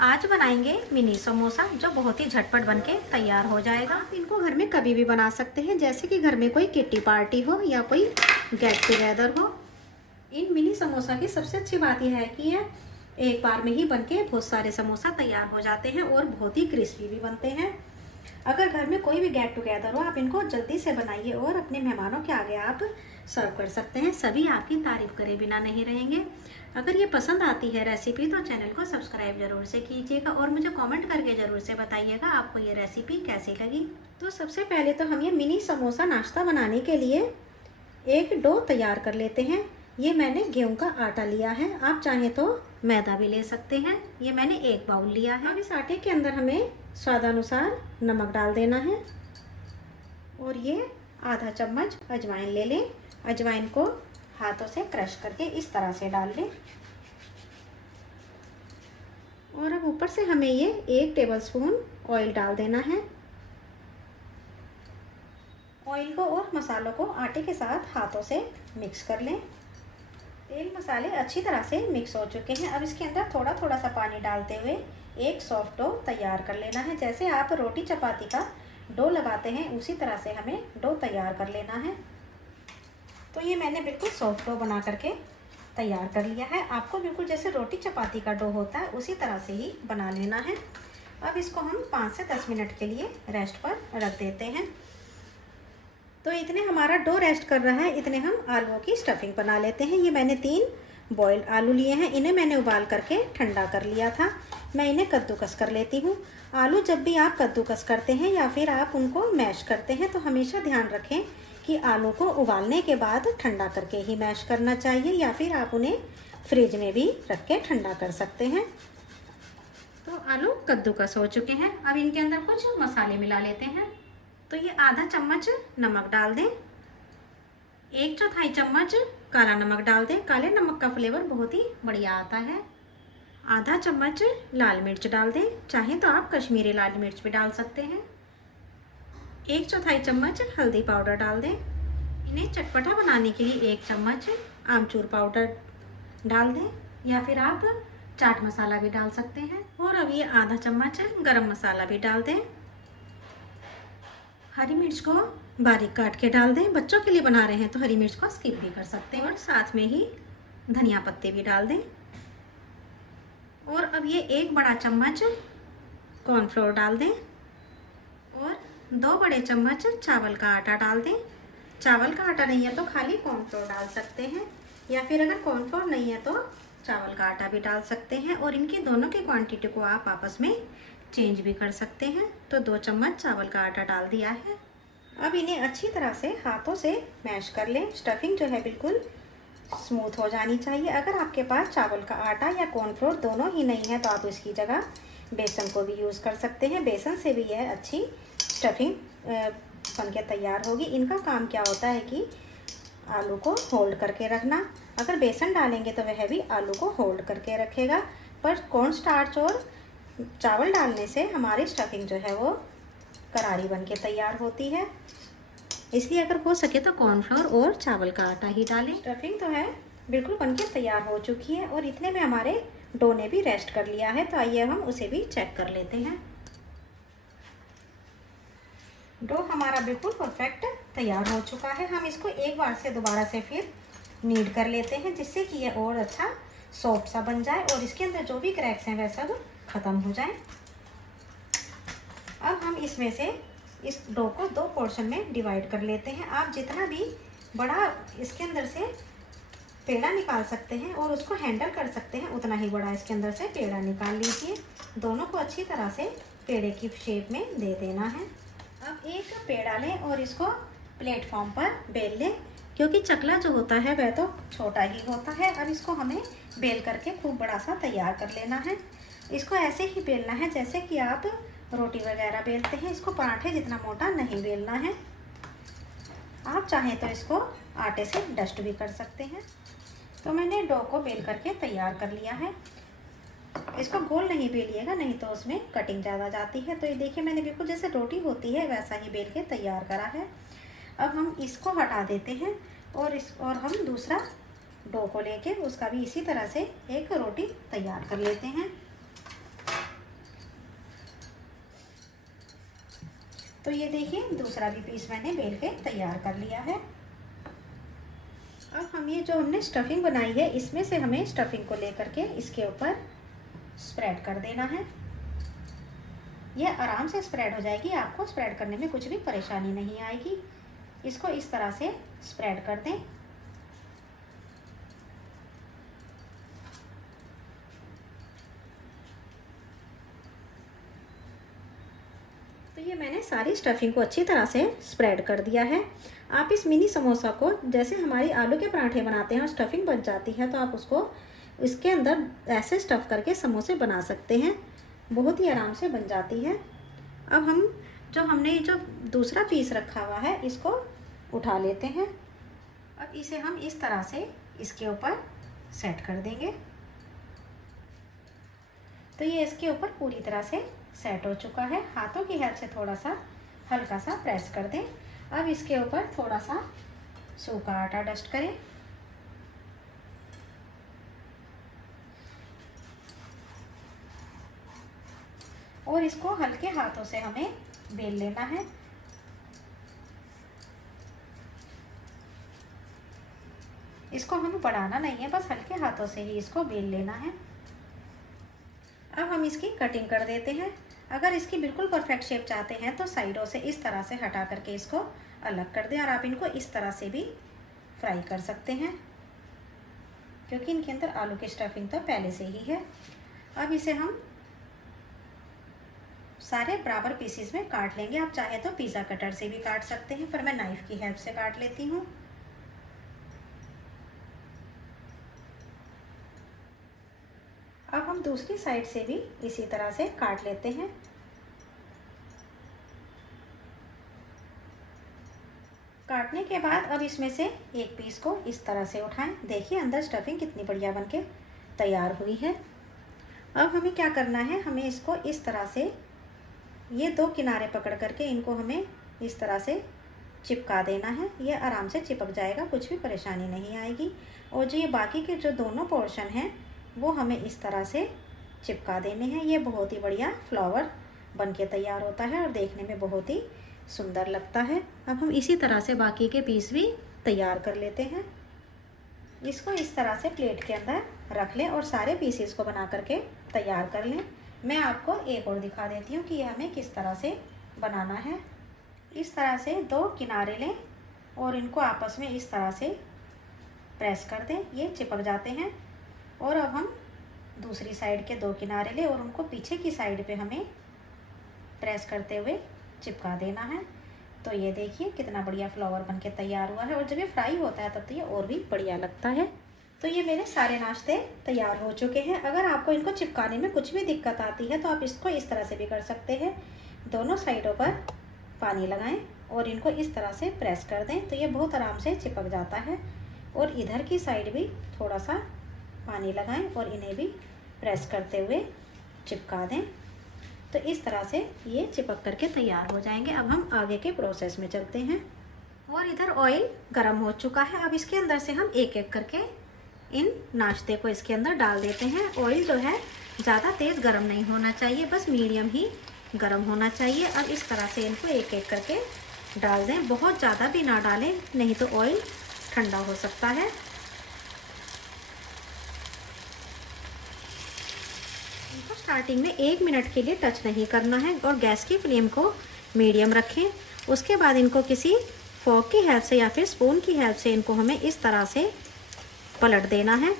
आज बनाएंगे मिनी समोसा जो बहुत ही झटपट बनके तैयार हो जाएगा। आप इनको घर में कभी भी बना सकते हैं, जैसे कि घर में कोई किट्टी पार्टी हो या कोई गेट टुगेदर हो। इन मिनी समोसा की सबसे अच्छी बात यह है कि यह एक बार में ही बनके बहुत सारे समोसा तैयार हो जाते हैं और बहुत ही क्रिस्पी भी बनते हैं। अगर घर में कोई भी गेट टुगेदर हो, आप इनको जल्दी से बनाइए और अपने मेहमानों के आगे आप सर्व कर सकते हैं। सभी आपकी तारीफ करे बिना नहीं रहेंगे। अगर ये पसंद आती है रेसिपी तो चैनल को सब्सक्राइब जरूर से कीजिएगा और मुझे कमेंट करके ज़रूर से बताइएगा आपको ये रेसिपी कैसी लगी। तो सबसे पहले तो हम ये मिनी समोसा नाश्ता बनाने के लिए एक डो तैयार कर लेते हैं। ये मैंने गेहूं का आटा लिया है, आप चाहें तो मैदा भी ले सकते हैं। ये मैंने एक बाउल लिया है। अब इस आटे के अंदर हमें स्वादानुसार नमक डाल देना है और ये आधा चम्मच अजवाइन ले लें। अजवाइन को हाथों से क्रश करके इस तरह से डाल लें। और अब ऊपर से हमें ये 1 टेबलस्पून ऑयल डाल देना है। ऑयल को और मसालों को आटे के साथ हाथों से मिक्स कर लें। तेल मसाले अच्छी तरह से मिक्स हो चुके हैं। अब इसके अंदर थोड़ा थोड़ा सा पानी डालते हुए एक सॉफ्ट डो तैयार कर लेना है। जैसे आप रोटी चपाती का डो लगाते हैं उसी तरह से हमें डो तैयार कर लेना है। तो ये मैंने बिल्कुल सॉफ्ट डो बना करके तैयार कर लिया है। आपको बिल्कुल जैसे रोटी चपाती का डो होता है उसी तरह से ही बना लेना है। अब इसको हम 5 से 10 मिनट के लिए रेस्ट पर रख देते हैं। तो इतने हमारा डो रेस्ट कर रहा है, इतने हम आलूओं की स्टफिंग बना लेते हैं। ये मैंने 3 बॉइल्ड आलू लिए हैं। इन्हें मैंने उबाल करके ठंडा कर लिया था। मैं इन्हें कद्दूकस कर लेती हूँ। आलू जब भी आप कद्दूकस करते हैं या फिर आप उनको मैश करते हैं तो हमेशा ध्यान रखें कि आलू को उबालने के बाद ठंडा करके ही मैश करना चाहिए, या फिर आप उन्हें फ्रिज में भी रख के ठंडा कर सकते हैं। तो आलू कद्दूकस हो चुके हैं। अब इनके अंदर कुछ मसाले मिला लेते हैं। तो ये आधा चम्मच नमक डाल दें, 1/4 चम्मच काला नमक डाल दें। काले नमक का फ्लेवर बहुत ही बढ़िया आता है। आधा चम्मच लाल मिर्च डाल दें, चाहें तो आप कश्मीरी लाल मिर्च भी डाल सकते हैं। 1/4 चम्मच हल्दी पाउडर डाल दें। इन्हें चटपटा बनाने के लिए 1 चम्मच आमचूर पाउडर डाल दें, या फिर आप चाट मसाला भी डाल सकते हैं। और अब ये आधा चम्मच गरम मसाला भी डाल दें। हरी मिर्च को बारीक काट के डाल दें। बच्चों के लिए बना रहे हैं तो हरी मिर्च को स्किप भी कर सकते हैं। और साथ में ही धनिया पत्ते भी डाल दें। और अब ये 1 बड़ा चम्मच कॉर्नफ्लोर डाल दें और 2 बड़े चम्मच चावल का आटा डाल दें। चावल का आटा नहीं है तो खाली कॉर्नफ्लोर डाल सकते हैं, या फिर अगर कॉर्नफ्लोर नहीं है तो चावल का आटा भी डाल सकते हैं। और इनकी दोनों की क्वांटिटी को आप आपस में चेंज भी कर सकते हैं। तो 2 चम्मच चावल का आटा डाल दिया है। अब इन्हें अच्छी तरह से हाथों से मैश कर लें। स्टफिंग जो है बिल्कुल स्मूथ हो जानी चाहिए। अगर आपके पास चावल का आटा या कॉर्नफ्लोर दोनों ही नहीं है तो आप इसकी जगह बेसन को भी यूज़ कर सकते हैं। बेसन से भी यह अच्छी स्टफिंग बन के तैयार होगी। इनका काम क्या होता है कि आलू को होल्ड करके रखना। अगर बेसन डालेंगे तो वह भी आलू को होल्ड करके रखेगा, पर कॉर्न स्टार्च और चावल डालने से हमारी स्टफिंग जो है वो करारी बन के तैयार होती है। इसलिए अगर हो सके तो कॉर्नफ्लोर और चावल का आटा ही डालें। स्टफिंग तो है बिल्कुल बन के तैयार हो चुकी है और इतने में हमारे डो ने भी रेस्ट कर लिया है। तो आइए हम उसे भी चेक कर लेते हैं। डो हमारा बिल्कुल परफेक्ट तैयार हो चुका है। हम इसको एक बार से दोबारा से फिर नीड कर लेते हैं, जिससे कि ये और अच्छा सॉफ्ट सा बन जाए और इसके अंदर जो भी क्रैक्स हैं वह सब ख़त्म हो जाए। अब हम इसमें से इस डो को 2 पोर्शन में डिवाइड कर लेते हैं। आप जितना भी बड़ा इसके अंदर से पेड़ा निकाल सकते हैं और उसको हैंडल कर सकते हैं, उतना ही बड़ा इसके अंदर से पेड़ा निकाल लीजिए। दोनों को अच्छी तरह से पेड़े की शेप में दे देना है। अब एक पेड़ा लें और इसको प्लेटफॉर्म पर बेल लें, क्योंकि चकला जो होता है वह तो छोटा ही होता है। अब इसको हमें बेल करके खूब बड़ा सा तैयार कर लेना है। इसको ऐसे ही बेलना है जैसे कि आप रोटी वगैरह बेलते हैं। इसको पराठे जितना मोटा नहीं बेलना है। आप चाहें तो इसको आटे से डस्ट भी कर सकते हैं। तो मैंने डो को बेल करके तैयार कर लिया है। इसको गोल नहीं बेलिएगा, नहीं तो उसमें कटिंग ज़्यादा जाती है। तो ये देखिए मैंने बिल्कुल जैसे रोटी होती है वैसा ही बेल के तैयार करा है। अब हम इसको हटा देते हैं और हम दूसरा डो को लेके उसका भी इसी तरह से एक रोटी तैयार कर लेते हैं। तो ये देखिए दूसरा भी पीस मैंने बेल के तैयार कर लिया है। अब हम ये जो हमने स्टफिंग बनाई है इसमें से हमें स्टफिंग को लेकर के इसके ऊपर स्प्रेड कर देना है। ये आराम से स्प्रेड हो जाएगी, आपको स्प्रेड करने में कुछ भी परेशानी नहीं आएगी। इसको इस तरह से स्प्रेड कर दें। तो ये मैंने सारी स्टफिंग को अच्छी तरह से स्प्रेड कर दिया है। आप इस मिनी समोसा को जैसे हमारी आलू के पराठे बनाते हैं और स्टफिंग बच जाती है तो आप उसको इसके अंदर ऐसे स्टफ़ करके समोसे बना सकते हैं, बहुत ही आराम से बन जाती है। अब हम हमने जो दूसरा पीस रखा हुआ है इसको उठा लेते हैं। अब इसे हम इस तरह से इसके ऊपर सेट कर देंगे। तो ये इसके ऊपर पूरी तरह से सेट हो चुका है। हाथों की हेल्प से थोड़ा सा हल्का सा प्रेस कर दें। अब इसके ऊपर थोड़ा सा सूखा आटा डस्ट करें। और इसको हल्के हाथों से हमें बेल लेना है। इसको हमें बढ़ाना नहीं है, बस हल्के हाथों से ही इसको बेल लेना है। अब हम इसकी कटिंग कर देते हैं। अगर इसकी बिल्कुल परफेक्ट शेप चाहते हैं तो साइडों से इस तरह से हटा करके इसको अलग कर दें। और आप इनको इस तरह से भी फ्राई कर सकते हैं, क्योंकि इनके अंदर आलू की स्टफिंग तो पहले से ही है। अब इसे हम सारे बराबर पीसेस में काट लेंगे। आप चाहे तो पिज़्ज़ा कटर से भी काट सकते हैं, पर मैं नाइफ़ की हेल्प से काट लेती हूँ। अब हम दूसरी साइड से भी इसी तरह से काट लेते हैं। काटने के बाद अब इसमें से एक पीस को इस तरह से उठाएं। देखिए अंदर स्टफिंग कितनी बढ़िया बनके तैयार हुई है। अब हमें क्या करना है, हमें इसको इस तरह से ये दो किनारे पकड़ करके इनको हमें इस तरह से चिपका देना है। ये आराम से चिपक जाएगा, कुछ भी परेशानी नहीं आएगी। और जो ये बाकी के जो दोनों पोर्शन हैं वो हमें इस तरह से चिपका देने हैं। ये बहुत ही बढ़िया फ्लावर बनके तैयार होता है और देखने में बहुत ही सुंदर लगता है। अब हम इसी तरह से बाकी के पीस भी तैयार कर लेते हैं। इसको इस तरह से प्लेट के अंदर रख लें और सारे पीसेस को बना करके तैयार कर लें। मैं आपको एक और दिखा देती हूँ कि ये हमें किस तरह से बनाना है। इस तरह से दो किनारे लें और इनको आपस में इस तरह से प्रेस कर दें, ये चिपक जाते हैं। और अब हम दूसरी साइड के दो किनारे लें और उनको पीछे की साइड पे हमें प्रेस करते हुए चिपका देना है। तो ये देखिए कितना बढ़िया फ्लावर बनके तैयार हुआ है। और जब ये फ्राई होता है तब तो ये और भी बढ़िया लगता है। तो ये मेरे सारे नाश्ते तैयार हो चुके हैं। अगर आपको इनको चिपकाने में कुछ भी दिक्कत आती है तो आप इसको इस तरह से भी कर सकते हैं। दोनों साइडों पर पानी लगाएं और इनको इस तरह से प्रेस कर दें तो ये बहुत आराम से चिपक जाता है। और इधर की साइड भी थोड़ा सा पानी लगाएं और इन्हें भी प्रेस करते हुए चिपका दें। तो इस तरह से ये चिपक करके तैयार हो जाएंगे। अब हम आगे के प्रोसेस में चलते हैं। और इधर ऑयल गर्म हो चुका है। अब इसके अंदर से हम एक एक करके इन नाश्ते को इसके अंदर डाल देते हैं। ऑयल जो है ज़्यादा तेज़ गर्म नहीं होना चाहिए, बस मीडियम ही गर्म होना चाहिए। अब इस तरह से इनको एक एक करके डाल दें, बहुत ज़्यादा भी ना डालें नहीं तो ऑयल ठंडा हो सकता है। इनको स्टार्टिंग में 1 मिनट के लिए टच नहीं करना है और गैस की फ्लेम को मीडियम रखें। उसके बाद इनको किसी फोर्क की हेल्प से या फिर स्पून की हेल्प से इनको हमें इस तरह से पलट देना है।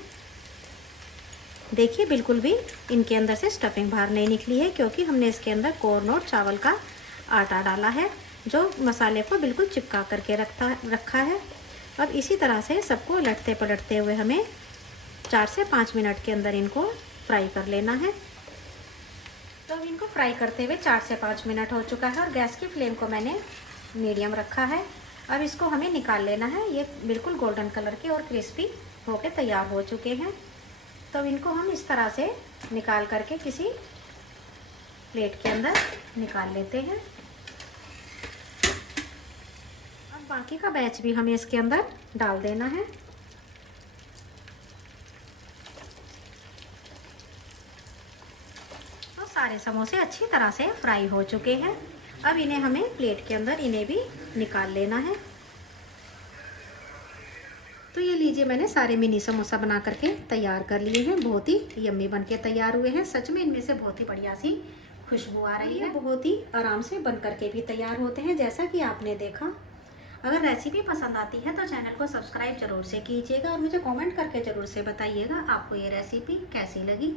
देखिए बिल्कुल भी इनके अंदर से स्टफिंग बाहर नहीं निकली है, क्योंकि हमने इसके अंदर कॉर्न और चावल का आटा डाला है जो मसाले को बिल्कुल चिपका करके रखा है। अब इसी तरह से सबको उलटते पलटते हुए हमें 4 से 5 मिनट के अंदर इनको फ्राई कर लेना है। तो अब इनको फ्राई करते हुए 4 से 5 मिनट हो चुका है और गैस की फ्लेम को मैंने मीडियम रखा है। अब इसको हमें निकाल लेना है। ये बिल्कुल गोल्डन कलर के और क्रिस्पी होके तैयार हो चुके हैं। तो इनको हम इस तरह से निकाल करके किसी प्लेट के अंदर निकाल लेते हैं। अब बाकी का बैच भी हमें इसके अंदर डाल देना है। तो सारे समोसे अच्छी तरह से फ्राई हो चुके हैं। अब इन्हें हमें प्लेट के अंदर इन्हें भी निकाल लेना है। तो ये लीजिए, मैंने सारे मिनी समोसा बना करके तैयार कर लिए हैं। बहुत ही यम्मी बन के तैयार हुए हैं। सच में इनमें से बहुत ही बढ़िया सी खुशबू आ रही है। बहुत ही आराम से बन करके भी तैयार होते हैं, जैसा कि आपने देखा। अगर रेसिपी पसंद आती है तो चैनल को सब्सक्राइब जरूर से कीजिएगा और मुझे कमेंट करके ज़रूर से बताइएगा आपको ये रेसिपी कैसी लगी।